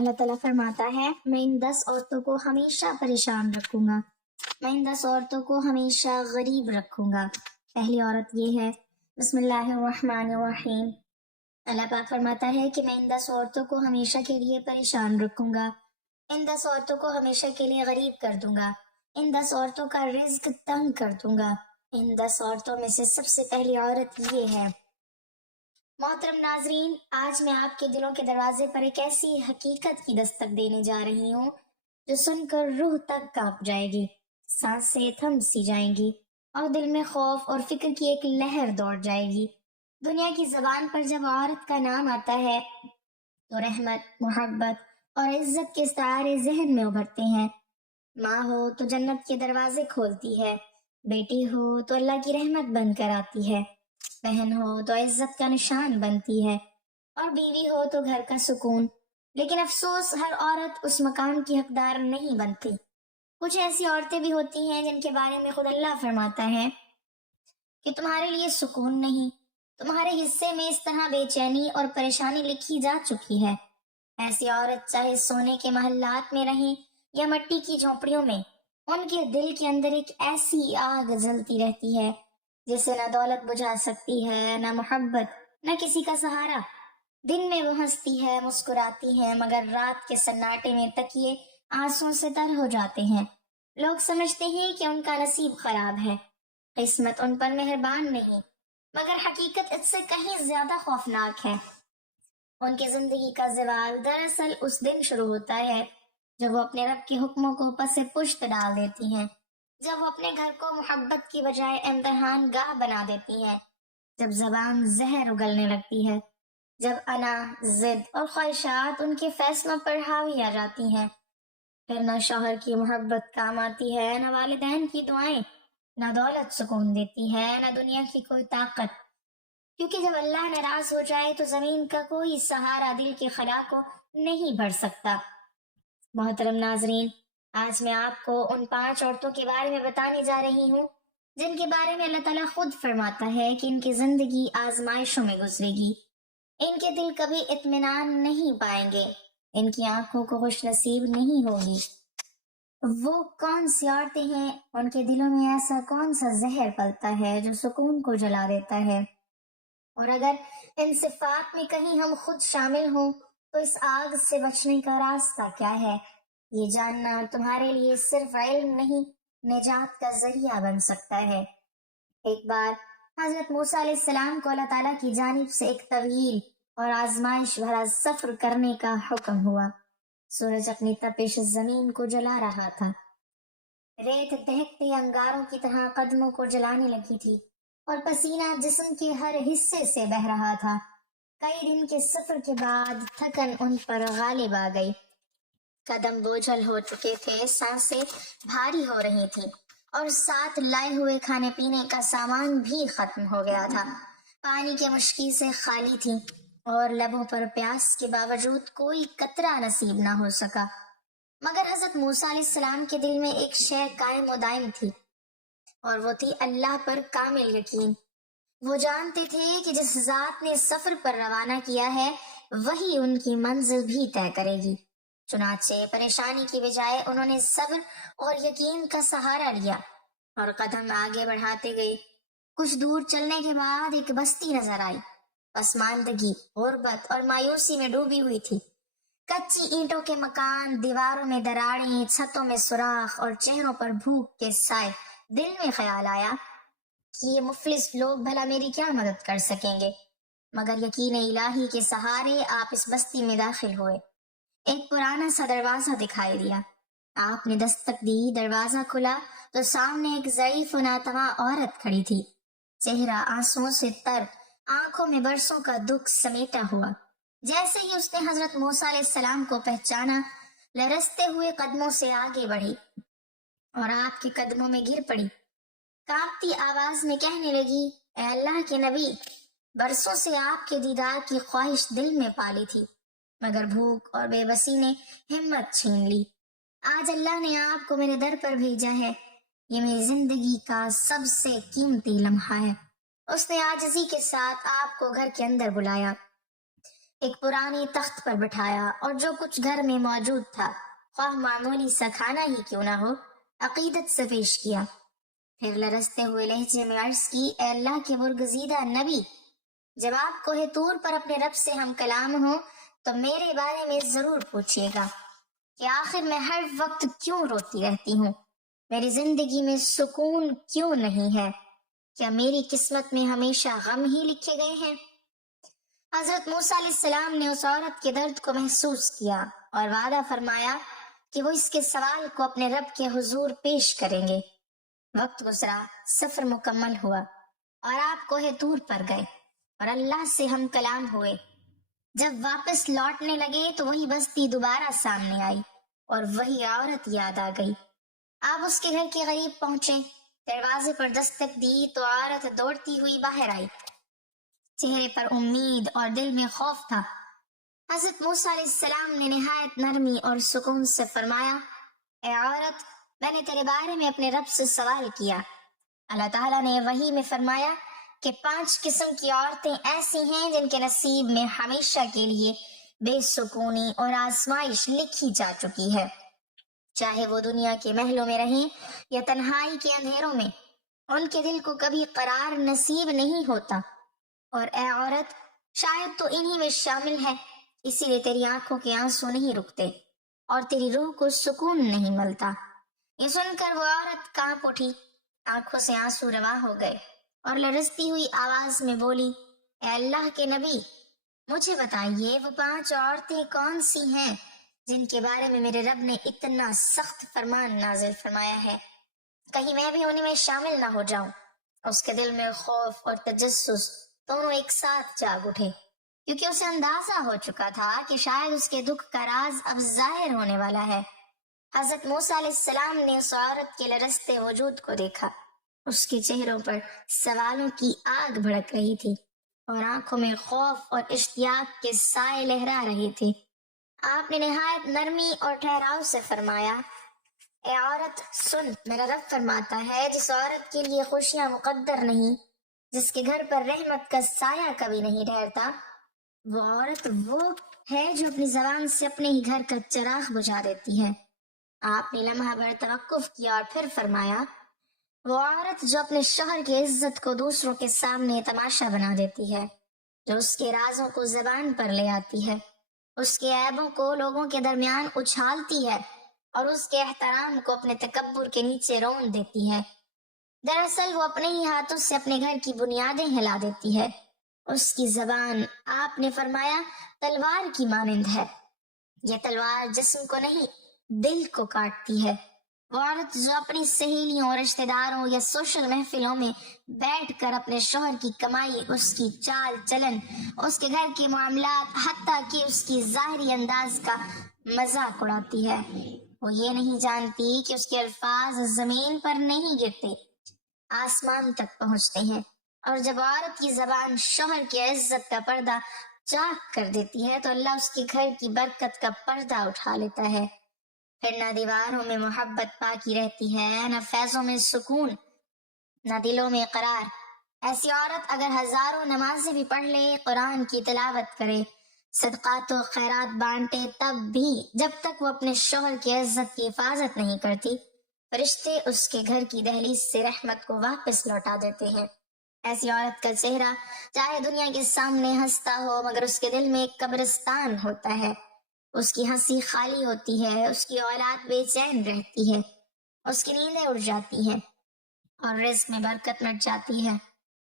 اللہ تعالیٰ فرماتا ہے میں ان 10 عورتوں کو ہمیشہ پریشان رکھوں گا، میں ان 10 عورتوں کو ہمیشہ غریب رکھوں گا۔ پہلی عورت یہ ہے، بسم اللہ الرحمن الرحیم۔ اللہ پاک فرماتا ہے کہ میں ان 10 عورتوں کو ہمیشہ کے لیے پریشان رکھوں گا، ان 10 عورتوں کو ہمیشہ کے لیے غریب کر دوں گا، ان 10 عورتوں کا رزق تنگ کر دوں گا۔ ان 10 عورتوں میں سے سب سے پہلی عورت یہ ہے۔ محترم ناظرین، آج میں آپ کے دلوں کے دروازے پر ایک ایسی حقیقت کی دستک دینے جا رہی ہوں جو سن کر روح تک کانپ جائے گی، سانسیں تھم سی جائیں گی اور دل میں خوف اور فکر کی ایک لہر دوڑ جائے گی۔ دنیا کی زبان پر جب عورت کا نام آتا ہے تو رحمت، محبت اور عزت کے ستارے ذہن میں ابھرتے ہیں۔ ماں ہو تو جنت کے دروازے کھولتی ہے، بیٹی ہو تو اللہ کی رحمت بن کر آتی ہے، بہن ہو تو عزت کا نشان بنتی ہے، اور بیوی ہو تو گھر کا سکون۔ لیکن افسوس، ہر عورت اس مقام کی حقدار نہیں بنتی۔ کچھ ایسی عورتیں بھی ہوتی ہیں جن کے بارے میں خود اللہ فرماتا ہے کہ تمہارے لیے سکون نہیں، تمہارے حصے میں اس طرح بے چینی اور پریشانی لکھی جا چکی ہے۔ ایسی عورت چاہے سونے کے محلات میں رہیں یا مٹی کی جھونپڑیوں میں، ان کے دل کے اندر ایک ایسی آگ جلتی رہتی ہے جسے نہ دولت بجھا سکتی ہے، نہ محبت، نہ کسی کا سہارا۔ دن میں وہ ہنستی ہے، مسکراتی ہے، مگر رات کے سناٹے میں تکیے آنسوں سے تر ہو جاتے ہیں۔ لوگ سمجھتے ہیں کہ ان کا نصیب خراب ہے، قسمت ان پر مہربان نہیں، مگر حقیقت اس سے کہیں زیادہ خوفناک ہے۔ ان کی زندگی کا زوال دراصل اس دن شروع ہوتا ہے جب وہ اپنے رب کے حکموں کو پس پشت ڈال دیتی ہیں، جب وہ اپنے گھر کو محبت کی بجائے امتحان گاہ بنا دیتی ہیں، جب زبان زہر اگلنے لگتی ہے، جب انا، ضد اور خواہشات ان کے فیصلوں پر حاوی آ جاتی ہیں۔ پھر نہ شوہر کی محبت کام آتی ہے، نہ والدین کی دعائیں، نہ دولت سکون دیتی ہے، نہ دنیا کی کوئی طاقت، کیونکہ جب اللہ ناراض ہو جائے تو زمین کا کوئی سہارا دل کے خلا کو نہیں بھر سکتا۔ محترم ناظرین، آج میں آپ کو ان 5 عورتوں کے بارے میں بتانے جا رہی ہوں جن کے بارے میں اللہ تعالیٰ خود فرماتا ہے کہ ان کی زندگی آزمائشوں میں گزرے گی، ان کے دل کبھی اطمینان نہیں پائیں گے، ان کی آنکھوں کو خوش نصیب نہیں ہوگی۔ وہ کون سی عورتیں ہیں؟ ان کے دلوں میں ایسا کون سا زہر پلتا ہے جو سکون کو جلا دیتا ہے؟ اور اگر ان صفات میں کہیں ہم خود شامل ہوں تو اس آگ سے بچنے کا راستہ کیا ہے؟ یہ جاننا تمہارے لیے صرف علم نہیں، نجات کا ذریعہ بن سکتا ہے۔ ایک بار حضرت موسیٰ علیہ السلام کو اللہ تعالیٰ کی جانب سے ایک طویل اور آزمائش بھرا سفر کرنے کا حکم ہوا۔ سورج اپنی تپش زمین کو جلا رہا تھا، ریت دہکتے انگاروں کی طرح قدموں کو جلانے لگی تھی، اور پسینہ جسم کے ہر حصے سے بہہ رہا تھا۔ کئی دن کے سفر کے بعد تھکن ان پر غالب آ گئی، قدم بوجھل ہو چکے تھے، سانسیں بھاری ہو رہی تھیں، اور ساتھ لائے ہوئے کھانے پینے کا سامان بھی ختم ہو گیا تھا۔ پانی کی مشکی سے خالی تھی اور لبوں پر پیاس کے باوجود کوئی قطرہ نصیب نہ ہو سکا۔ مگر حضرت موسیٰ علیہ السلام کے دل میں ایک شے قائم و دائم تھی، اور وہ تھی اللہ پر کامل یقین۔ وہ جانتے تھے کہ جس ذات نے سفر پر روانہ کیا ہے وہی ان کی منزل بھی طے کرے گی۔ چنانچہ پریشانی کی بجائے انہوں نے صبر اور یقین کا سہارا لیا اور قدم آگے بڑھاتے گئے۔ کچھ دور چلنے کے بعد ایک بستی نظر آئی، پسماندگی، غربت اور مایوسی میں ڈوبی ہوئی تھی۔ کچی اینٹوں کے مکان، دیواروں میں دراڑیں، چھتوں میں سوراخ اور چہروں پر بھوک کے سائے۔ دل میں خیال آیا کہ یہ مفلس لوگ بھلا میری کیا مدد کر سکیں گے؟ مگر یقین الہی کے سہارے آپ اس بستی میں داخل ہوئے۔ ایک پرانا سا دروازہ دکھائی دیا، آپ نے دستک دی، دروازہ کھلا تو سامنے ایک ضعیف و ناتواں عورت کھڑی تھی، چہرہ آنسوؤں سے تر، آنکھوں میں برسوں کا دکھ سمیٹا ہوا۔ جیسے ہی اس نے حضرت موسیٰ علیہ السلام کو پہچانا، لرزتے ہوئے قدموں سے آگے بڑھی اور آپ کے قدموں میں گر پڑی، کانپتی آواز میں کہنے لگی، اے اللہ کے نبی، برسوں سے آپ کے دیدار کی خواہش دل میں پالی تھی، مگر بھوک اور بے بسی نے ہمت چھین لی۔ آج اللہ نے آپ کو میرے در پر بھیجا ہے، یہ میری زندگی کا سب سے قیمتی لمحہ ہے۔ اس نے عاجزی کے ساتھ آپ کو گھر کے اندر بلایا، ایک پرانے تخت پر بٹھایا اور جو کچھ گھر میں موجود تھا، خواہ معمولی سا کھانا ہی کیوں نہ ہو، عقیدت سے پیش کیا۔ پھر لرزتے ہوئے لہجے میں عرض کی، اے اللہ کے برگزیدہ نبی، جب آپ کوہ طور پر اپنے رب سے ہم کلام ہوں تو میرے بارے میں ضرور پوچھیے گا کہ آخر میں ہر وقت کیوں روتی رہتی ہوں، میری زندگی میں سکون کیوں نہیں ہے، کیا میری قسمت میں ہمیشہ غم ہی لکھے گئے ہیں؟ حضرت موسیٰ علیہ السلام نے اس عورت کے درد کو محسوس کیا اور وعدہ فرمایا کہ وہ اس کے سوال کو اپنے رب کے حضور پیش کریں گے۔ وقت گزرا، سفر مکمل ہوا اور آپ کوہ طور پر گئے اور اللہ سے ہم کلام ہوئے۔ جب واپس لوٹنے لگے تو وہی بستی دوبارہ سامنے آئی اور وہی عورت یاد آ گئی۔ آپ اس کے گھر کے قریب پہنچے، دروازے پر دستک دی تو عورت دوڑتی ہوئی باہر آئی، چہرے پر امید اور دل میں خوف تھا۔ حضرت موسیٰ علیہ السلام نے نہایت نرمی اور سکون سے فرمایا، اے عورت، میں نے تیرے بارے میں اپنے رب سے سوال کیا۔ اللہ تعالیٰ نے وحی میں فرمایا کہ 5 قسم کی عورتیں ایسی ہیں جن کے نصیب میں ہمیشہ کے لیے بے سکونی اور آزمائش لکھی جا چکی ہے، چاہے وہ دنیا کے محلوں میں رہیں یا تنہائی کے اندھیروں میں، ان کے دل کو کبھی قرار نصیب نہیں ہوتا۔ اور اے عورت، شاید تو انہی میں شامل ہے، اسی لیے تیری آنکھوں کے آنسو نہیں رکتے اور تیری روح کو سکون نہیں ملتا۔ یہ سن کر وہ عورت کانپ اٹھی، آنکھوں سے آنسو رواں ہو گئے اور لرزتی ہوئی آواز میں بولی، اے اللہ کے نبی، مجھے بتائیے وہ 5 عورتیں کون سی ہیں جن کے بارے میں میرے رب نے اتنا سخت فرمان نازل فرمایا ہے، کہیں میں بھی انہیں میں شامل نہ ہو جاؤں۔ اس کے دل میں خوف اور تجسس دونوں ایک ساتھ جاگ اٹھے، کیونکہ اسے اندازہ ہو چکا تھا کہ شاید اس کے دکھ کا راز اب ظاہر ہونے والا ہے۔ حضرت موسیٰ علیہ السلام نے اس عورت کے لرزتے وجود کو دیکھا، اس کے چہروں پر سوالوں کی آگ بھڑک رہی تھی اور آنکھوں میں خوف اور اشتیاق کے سائے لہرا رہے تھے۔ آپ نے نہایت نرمی اور ٹھہراؤ سے فرمایا، اے عورت سن، میرا رب فرماتا ہے جس عورت کے لیے خوشیاں مقدر نہیں، جس کے گھر پر رحمت کا سایہ کبھی نہیں ٹھہرتا، وہ عورت وہ ہے جو اپنی زبان سے اپنے ہی گھر کا چراغ بجھا دیتی ہے۔ آپ نے لمحہ بھر توقف کیا اور پھر فرمایا، وہ عورت جو اپنے شوہر کی عزت کو دوسروں کے سامنے تماشا بنا دیتی ہے، جو اس کے رازوں کو زبان پر لے آتی ہے، اس کے عیبوں کو لوگوں کے درمیان اچھالتی ہے اور اس کے احترام کو اپنے تکبر کے نیچے رون دیتی ہے۔ دراصل وہ اپنے ہی ہاتھوں سے اپنے گھر کی بنیادیں ہلا دیتی ہے۔ اس کی زبان، آپ نے فرمایا، تلوار کی مانند ہے، یہ تلوار جسم کو نہیں دل کو کاٹتی ہے۔ وہ عورت جو اپنی سہیلیوں اور رشتہ داروں یا سوشل محفلوں میں بیٹھ کر اپنے شوہر کی کمائی، اس کی چال چلن، اس کے گھر کے معاملات، حتیٰ کہ اس کی ظاہری انداز کا مذاق اڑاتی ہے، وہ یہ نہیں جانتی کہ اس کے الفاظ زمین پر نہیں گرتے، آسمان تک پہنچتے ہیں، اور جب عورت کی زبان شوہر کی عزت کا پردہ چاک کر دیتی ہے تو اللہ اس کے گھر کی برکت کا پردہ اٹھا لیتا ہے۔ پھر نہ دیواروں میں محبت باقی رہتی ہے، نہ فیضوں میں سکون، نہ دلوں میں قرار۔ ایسی عورت اگر ہزاروں نمازیں بھی پڑھ لے، قرآن کی تلاوت کرے، صدقات و خیرات بانٹے، تب بھی جب تک وہ اپنے شوہر کی عزت کی حفاظت نہیں کرتی، فرشتے اس کے گھر کی دہلیز سے رحمت کو واپس لوٹا دیتے ہیں۔ ایسی عورت کا چہرہ چاہے دنیا کے سامنے ہنستا ہو، مگر اس کے دل میں ایک قبرستان ہوتا ہے۔ اس کی ہنسی خالی ہوتی ہے، اس کی اولاد بے چین رہتی ہے، اس کی نیندیں اڑ جاتی ہیں اور رزق میں برکت مٹ جاتی ہے۔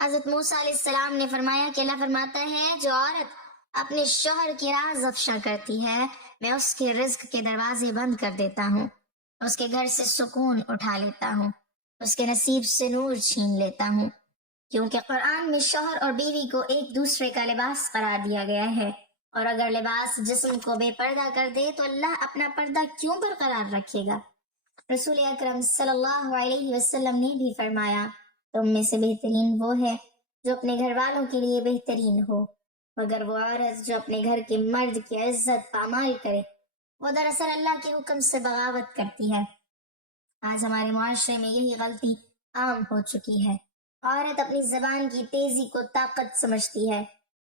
حضرت موسیٰ علیہ السلام نے فرمایا کہ اللہ فرماتا ہے، جو عورت اپنے شوہر کی راز افشا کرتی ہے، میں اس کے رزق کے دروازے بند کر دیتا ہوں، اس کے گھر سے سکون اٹھا لیتا ہوں، اس کے نصیب سے نور چھین لیتا ہوں، کیونکہ قرآن میں شوہر اور بیوی کو ایک دوسرے کا لباس قرار دیا گیا ہے، اور اگر لباس جسم کو بے پردہ کر دے تو اللہ اپنا پردہ کیوں برقرار رکھے گا؟ رسول اکرم صلی اللہ علیہ وسلم نے بھی فرمایا، تم میں سے بہترین وہ ہے جو اپنے گھر والوں کے لیے بہترین ہو، مگر وہ عورت جو اپنے گھر کے مرد کی عزت پامال کرے، وہ دراصل اللہ کے حکم سے بغاوت کرتی ہے۔ آج ہمارے معاشرے میں یہی غلطی عام ہو چکی ہے۔ عورت اپنی زبان کی تیزی کو طاقت سمجھتی ہے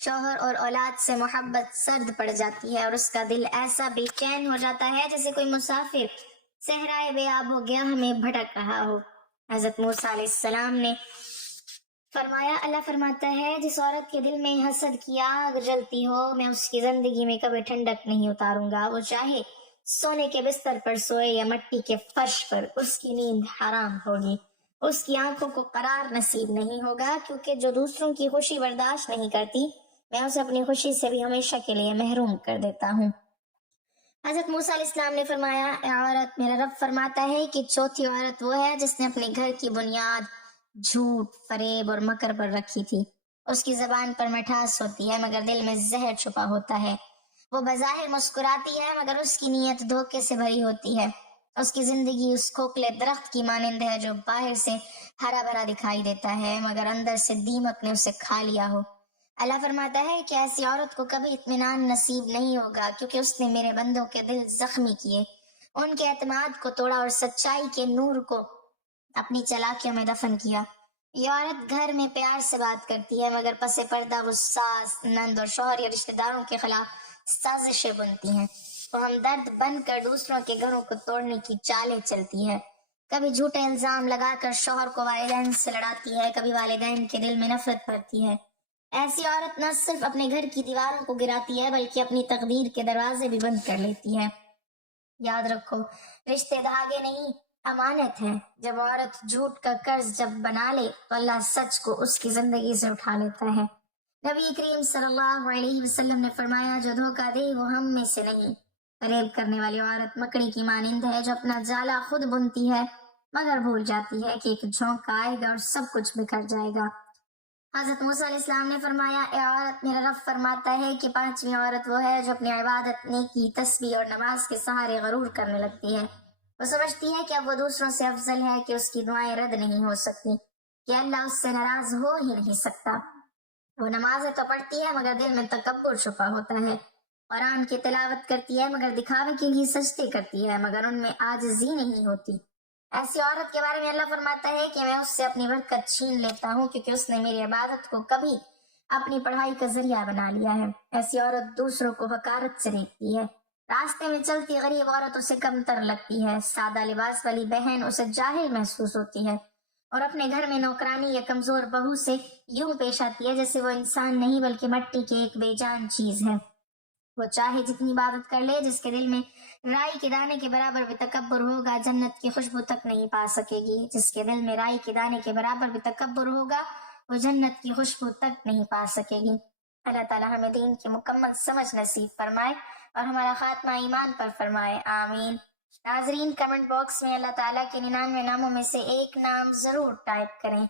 شوہر اور اولاد سے محبت سرد پڑ جاتی ہے اور اس کا دل ایسا بے چین ہو جاتا ہے جیسے کوئی مسافر صحرائے بے آب و گیاہ میں بھٹک رہا ہو۔ حضرت موسیٰ علیہ السلام نے فرمایا، اللہ فرماتا ہے جس عورت کے دل میں حسد کی آگ جلتی ہو میں اس کی زندگی میں کبھی ٹھنڈک نہیں اتاروں گا، وہ چاہے سونے کے بستر پر سوئے یا مٹی کے فرش پر، اس کی نیند حرام ہوگی، اس کی آنکھوں کو قرار نصیب نہیں ہوگا، کیونکہ جو دوسروں کی خوشی برداشت نہیں کرتی میں اسے اپنی خوشی سے بھی ہمیشہ کے لیے محروم کر دیتا ہوں۔ حضرت موسیٰ علیہ السلام نے فرمایا، اے عورت، میرا رب فرماتا ہے کہ چوتھی عورت وہ ہے جس نے اپنے گھر کی بنیاد جھوٹ، فریب اور مکر پر رکھی تھی۔ اس کی زبان پر مٹھاس ہوتی ہے مگر دل میں زہر چھپا ہوتا ہے، وہ بظاہر مسکراتی ہے مگر اس کی نیت دھوکے سے بھری ہوتی ہے، اس کی زندگی اس کھوکھلے درخت کی مانند ہے جو باہر سے ہرا بھرا دکھائی دیتا ہے مگر اندر سے دیمک نے اسے کھا لیا ہو۔ اللہ فرماتا ہے کہ ایسی عورت کو کبھی اطمینان نصیب نہیں ہوگا، کیونکہ اس نے میرے بندوں کے دل زخمی کیے، ان کے اعتماد کو توڑا اور سچائی کے نور کو اپنی چالاکیوں میں دفن کیا۔ یہ عورت گھر میں پیار سے بات کرتی ہے مگر پس پردہ وہ ساس، نند اور شوہر یا رشتہ داروں کے خلاف سازشیں بنتی ہیں، وہ ہمدرد بن کر دوسروں کے گھروں کو توڑنے کی چالیں چلتی ہے، کبھی جھوٹے الزام لگا کر شوہر کو والدین سے لڑاتی ہے، کبھی والدین کے دل میں نفرت بھرتی ہے۔ ایسی عورت نہ صرف اپنے گھر کی دیواروں کو گراتی ہے بلکہ اپنی تقدیر کے دروازے بھی بند کر لیتی ہے۔ یاد رکھو، رشتے دھاگے نہیں، امانت ہے۔ جب عورت جھوٹ کا قرض جب بنا لے تو اللہ سچ کو اس کی زندگی سے اٹھا لیتا ہے۔ نبی کریم صلی اللہ علیہ وسلم نے فرمایا، جو دھوکہ دے وہ ہم میں سے نہیں۔ فریب کرنے والی عورت مکڑی کی مانند ہے جو اپنا جالا خود بنتی ہے مگر بھول جاتی ہے کہ ایک جھونکا آئے گا اور سب کچھ بکھر جائے گا۔ حضرت موسیٰ علیہ السلام نے فرمایا، اے عورت، میرا رب فرماتا ہے کہ پانچویں عورت وہ ہے جو اپنی عبادت، نیکی، تسبیح اور نماز کے سہارے غرور کرنے لگتی ہے۔ وہ سمجھتی ہے کہ اب وہ دوسروں سے افضل ہے، کہ اس کی دعائیں رد نہیں ہو سکتی، کہ اللہ اس سے ناراض ہو ہی نہیں سکتا۔ وہ نمازیں تو پڑھتی ہے مگر دل میں تکبر چھپا ہوتا ہے، قرآن کی تلاوت کرتی ہے مگر دکھاوے کے لیے سجدے کرتی ہے مگر ان میں عاجزی نہیں ہوتی۔ ایسی عورت کے بارے میں اللہ فرماتا ہے کہ میں اس سے اپنی برکت چھین لیتا ہوں، کیونکہ اس نے میری عبادت کو کبھی اپنی پڑھائی کا ذریعہ بنا لیا ہے۔ ایسی عورت دوسروں کو حقارت سے دیکھتی ہے، راستے میں چلتی غریب عورت اسے کمتر لگتی ہے، سادہ لباس والی بہن اسے جاہل محسوس ہوتی ہے، اور اپنے گھر میں نوکرانی یا کمزور بہو سے یوں پیش آتی ہے جیسے وہ انسان نہیں بلکہ مٹی کی ایک بے جان چیز ہے۔ وہ چاہے جتنی عبادت کر لے، جس کے دل میں رائی کے دانے کے برابر بھی تکبر ہوگا جنت کی خوشبو تک نہیں پا سکے گی۔ جس کے دل میں رائی کے دانے کے برابر بھی تکبر ہوگا وہ جنت کی خوشبو تک نہیں پا سکے گی۔ اللہ تعالیٰ ہمیں دین کی مکمل سمجھ نصیب فرمائے اور ہمارا خاتمہ ایمان پر فرمائے، آمین۔ ناظرین، کمنٹ باکس میں اللہ تعالیٰ کے 99 ناموں میں سے ایک نام ضرور ٹائپ کریں۔